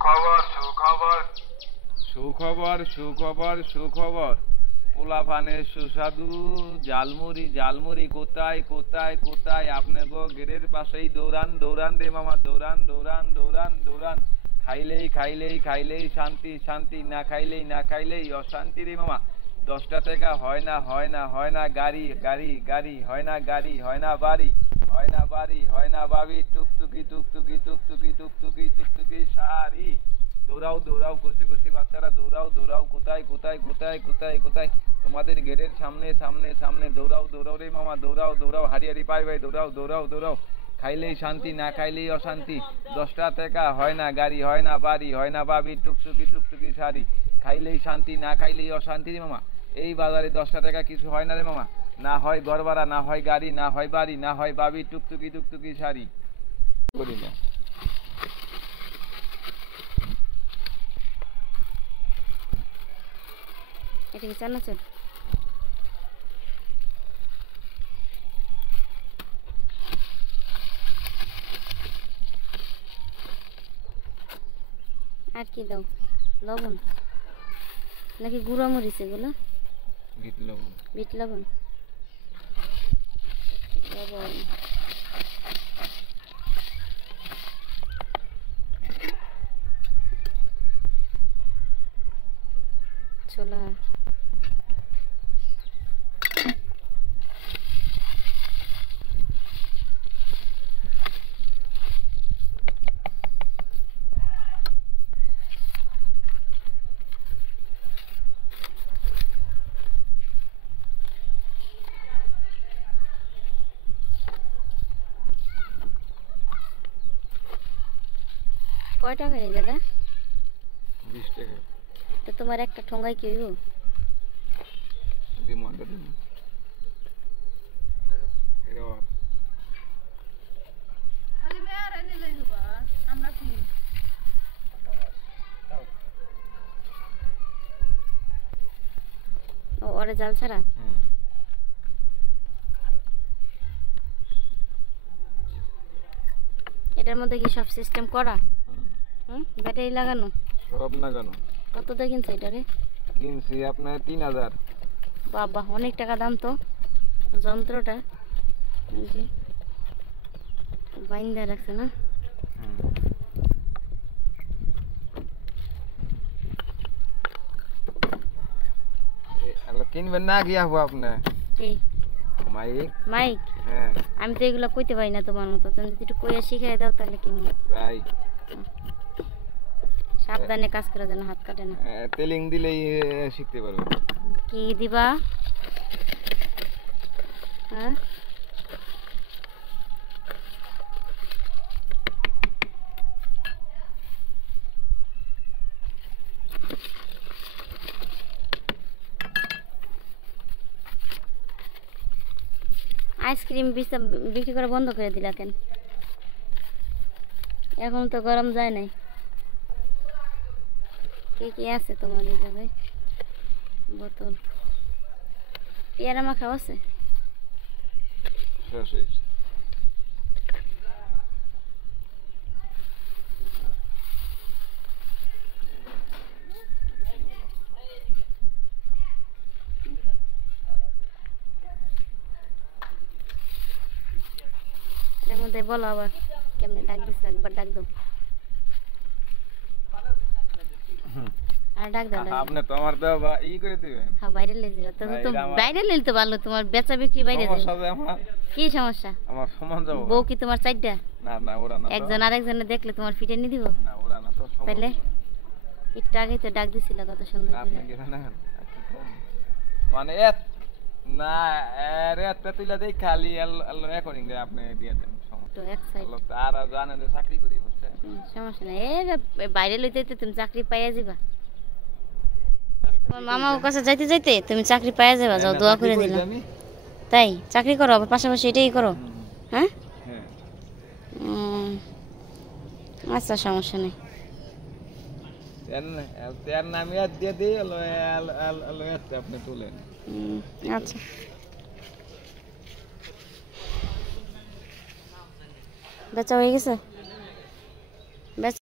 সুখবর সুখবর সুখবর পোলাপানের সুস্বাদু ঝালমুড়ি ঝালমুড়ি কোথায় কোথায় কোথায় আপনাগো গেটের পাশেই দৌড়ান দৌড়ান রে মামা দৌড়ান দৌড়ান দৌড়ান দৌড়ান খাইলেই খাইলেই খাইলেই শান্তি শান্তি না খাইলেই না খাইলেই অশান্তি রে মামা 10টা টাকা হয় না হয় না হয় না গাড়ি গাড়ি গাড়ি হয় না গাড়ি হয় না বাড়ি হয় না বাড়ি হয় না বাড়ি টুকটুকি টুকটুকি টুকটুকি টুকটুকি টুকটুকি সারি দৌড়াও দৌড়াও কচি কচি বাচ্চারা দৌড়াও দৌড়াও কোথায় কোথায় কোথায় কোথায় কোথায় তোমাদের গেটের সামনে সামনে সামনে দৌড়াও দৌড়াও রে মামা দৌড়াও দৌড়াও হারি হারি পাই ভাই দৌড়াও দৌড়াও দৌড়াও খাইলেই শান্তি না খাইলেই অশান্তি 10টা টাকা হয় না গাড়ি হয় না বাড়ি হয় না বাবি টুকটুকি টুকটুকি সারি খাইলেই শান্তি না খাইলেই অশান্তি রে মামা এই বাজারে 10টা টাকা কিছু হয় না রে মামা না হয় ঘর ভাড়া না হয় গাড়ি না হয় বাড়ি না হয় বাবি টুকটুকি টুকটুকি সারি করি না এটা কি চানাচুর আর কি দাও লবণ নাকি গুঁড়া মরিচ এগুলো বিট লবণ বিট লবণ লবণ ছোলা কয় টাকা এই দাদা 20 টাকা তো তোমার একটা ঠোঙ্গাই কি হইব দিমু আগে দিমু এরো খালি মেয়ার এনে লই হবা আমরা কি ও ওরে জাল ছাড়া এটার মধ্যে কি সব সিস্টেম করা ব্যাটারি লাগানো সব লাগানো কত দিয়ে কিনছে এটা রে কিনছি আপনার 3000 বাবা অনেক টাকা দাম তো যন্ত্রটা বাইন্দা রাখছে না কিনবেন না কি হবো আপনার কি মাইক মাইক হ্যাঁ আমি তো এগুলো কইতে পারি না তোমার মতো তুমি যদি একটু কইয়া শিখাই দাও তাহলে কিনবো ভাই সাবধানে কাজ করে যেন হাত কাটে না তেলিং দিলেই শিখতে পারবে কি দিবা হ্যাঁ আইসক্রিম বিক্রি করা বন্ধ করে দিলা কেন এখন তো গরম যায় নাই কি কি আছে তোমার এই জায়গায় বোতল পেয়ারা মাখাও আছে শেষ হয়েছে এর মধ্যে বলো আবার কেমনে ডাক দিচ্ছে একবার ডাক দাও আর ডাক দাও আপনি তো আমার তো ই করে দিবেন হ্যাঁ বাইরে লে দিও তো তো বাইরে লে তো ভালো তোমার বেচা বিক্রি বাইরে যাবে সমস্যা আমার কি সমস্যা আমার সমান যাব বউ কি তোমার চারটা না না ওরা না একজন আরেকজনে দেখলে তোমার ফিটে নি দিব না ওরা না তো তাইলে একটু আগে তো ডাক দিছিল কত সুন্দর আপনি কি জানেন মানে এত না আরে এত তুইলা দেই খালি আল্লাহ রেকর্ডিং দে আপনি দিয়ে দেন তো এক সাইড লোক আর জানেন যে চাকরি করি বুঝছেন সমস্যা নাই এই বাইরে লইতে তো তুমি চাকরি পাইয়া যাবা তোমার মামার কাছে যাইতে যাইতে তুমি চাকরি পাইয়া যাবা যাও দোয়া করে দিলাম তাই চাকরি করো আবার পাশাপাশি এটাই করো হ্যাঁ হ্যাঁ আচ্ছা সমস্যা নেই তের নামে আর দিয়ে দিই আলো আপনি তুলেন আচ্ছা বেচা হয়ে গেছে